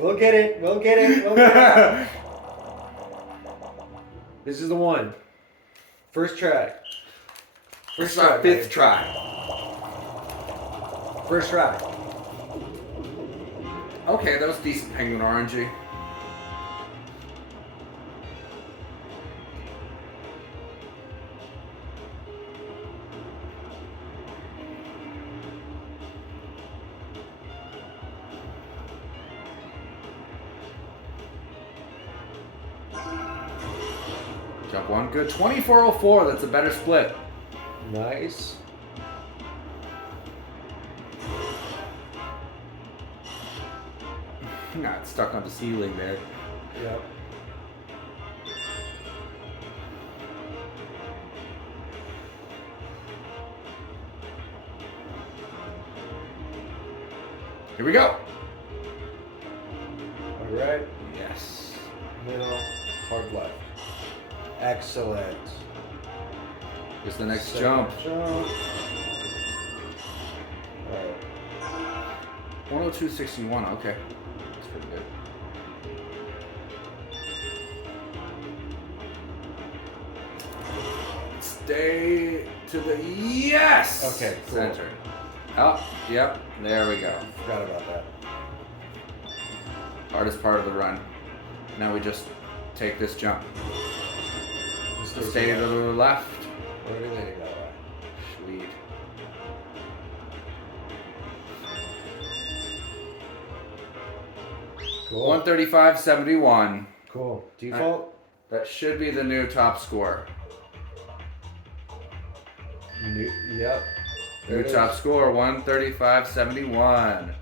We'll get it. We'll get it. We'll get it. This is the one. First try. First try. Fifth try. First try. Okay, that was decent penguin orangey. Jump one, good. 2404, that's a better split. Nice. Not stuck on the ceiling there. Yep. Here we go. All right. Yes. Middle. Hard left. Excellent. Here's the next Second jump. All right. 102.61, okay. That's pretty good. Stay to the yes! Okay, cool. Center. Oh, yep, there we go. Forgot about that. Hardest part of the run. Now we just take this jump. Stay to the left. Where do they go? Sweet. Cool. 135.71. Cool. Default? That should be the new top score. Yep. There New it top is. score, 135.71.